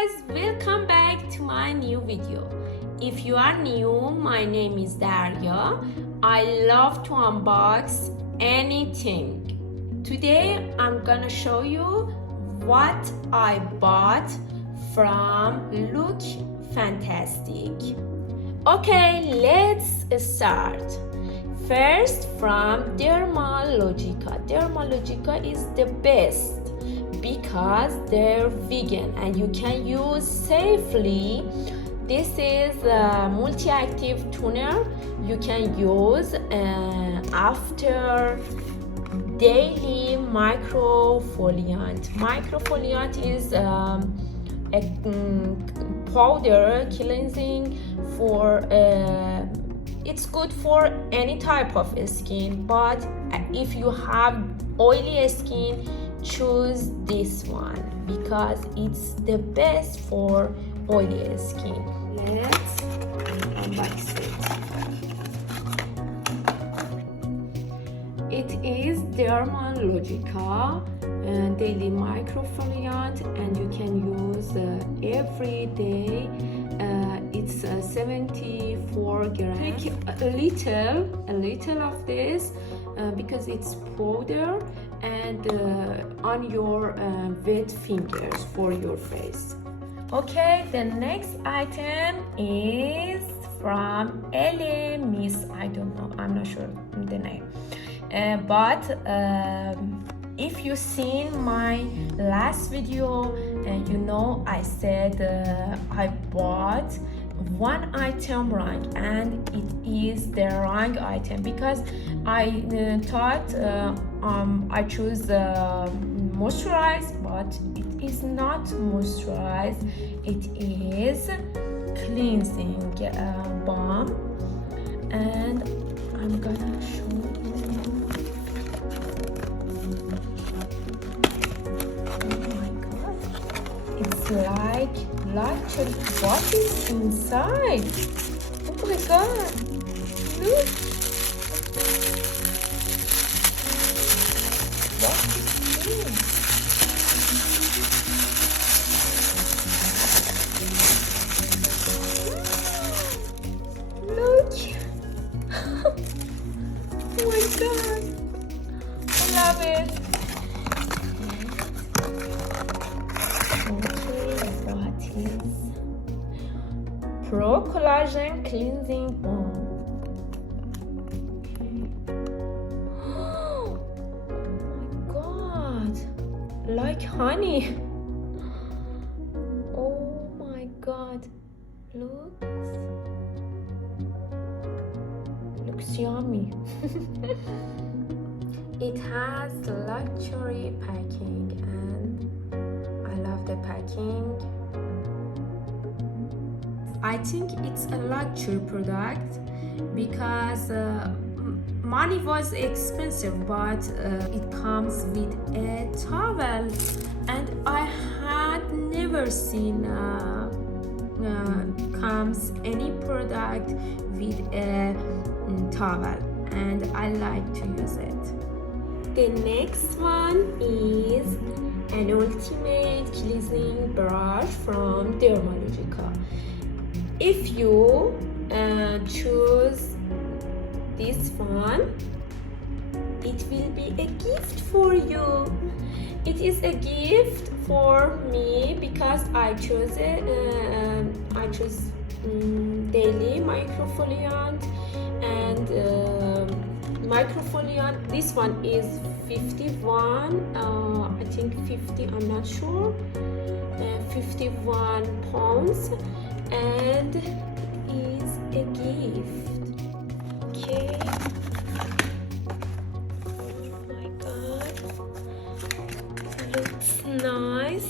guys, welcome back to my new video. If you are new, my name is Daria. I love to unbox anything. Today I'm gonna show you what I bought from LOOKFANTASTIC. Okay, let's start. First, from Dermalogica. Dermalogica is the best because they're vegan and you can use safely. This is a multi-active toner you can use after daily microfoliant. Microfoliant is a powder cleansing for it's good for any type of skin, but if you have oily skin, choose this one because it's the best for oily skin. Let's unbox it. It is Dermalogica daily microfoliant and you can use every day. It's 74 grams. Take a little of this because it's powder and on your wet fingers for your face. Okay, the next item is from Elemis. I don't know, I'm not sure the name, but if you've seen my last video, you know I said I bought one item wrong and it is the wrong item because I thought I choose moisturize, but it is not moisturize, it is cleansing balm, and I'm gonna show you. Oh my god, it's like luxury. What is inside? Oh my god, look. What is this? Look. Oh my god, I love it. Pro Collagen Cleansing Balm. Oh my god, like honey. Oh my god, looks yummy. It has luxury packing and I love the packing. I think it's a luxury product because money was expensive, but it comes with a towel and I had never seen comes any product with a towel and I like to use it. The next one is an ultimate cleansing brush from Dermalogica. If you choose this one, it will be a gift for you. It is a gift for me because I chose it. I chose daily microfoliant and microfoliant. This one is 51. I think 50. I'm not sure. 51 pounds. And it is a gift. Okay. Oh my god, looks nice.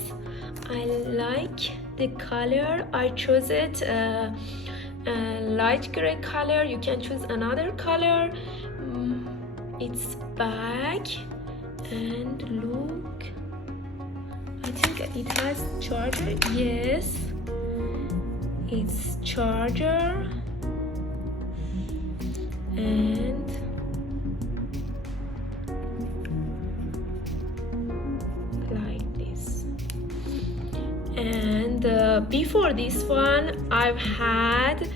I like the color. I chose it light gray color. You can choose another color. It's back and look, I think it has charger. Yes, it's charger and like this, and And before this one, I've had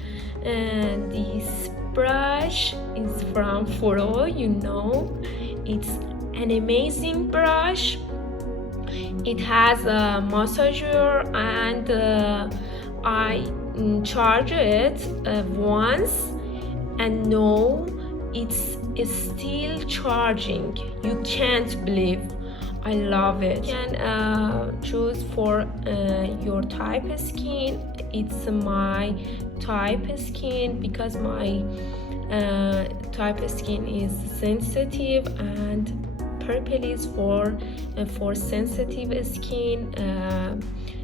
this brush. It's from FOREO, you know. It's an amazing brush. It has a massager, and I charge it once, and no, it's still charging. You can't believe. I love it. You can choose for your type of skin. It's my type of skin because my type of skin is sensitive, and purple is for sensitive skin.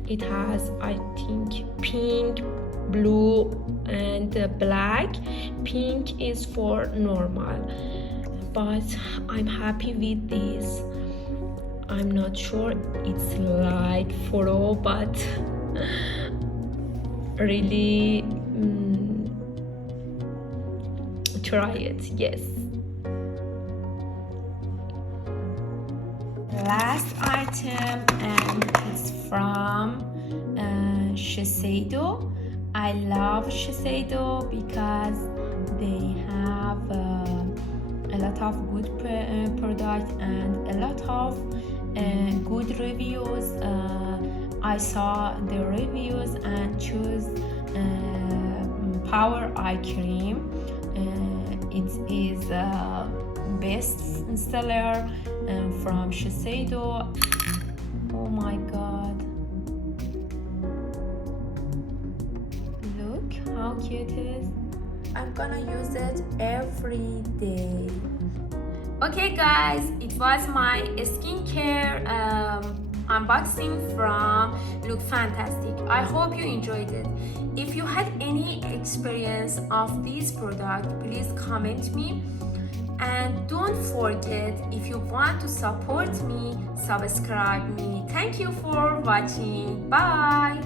It has, I think, pink, blue, and black. Pink is for normal, but I'm happy with this. I'm not sure it's like FOREO, but really try it. Yes. Last item, and it's from SHISEIDO. I love SHISEIDO because they have a lot of good products and a lot of good reviews. I saw the reviews and choose Power Eye Cream. It is best seller from SHISEIDO. Oh my god, look how cute it is. I'm gonna use it every day. Okay guys, it was my skincare unboxing from LOOKFANTASTIC. I hope you enjoyed it. If you had any experience of this product, please comment me. And don't forget, if you want to support me, subscribe me. Thank you for watching. Bye.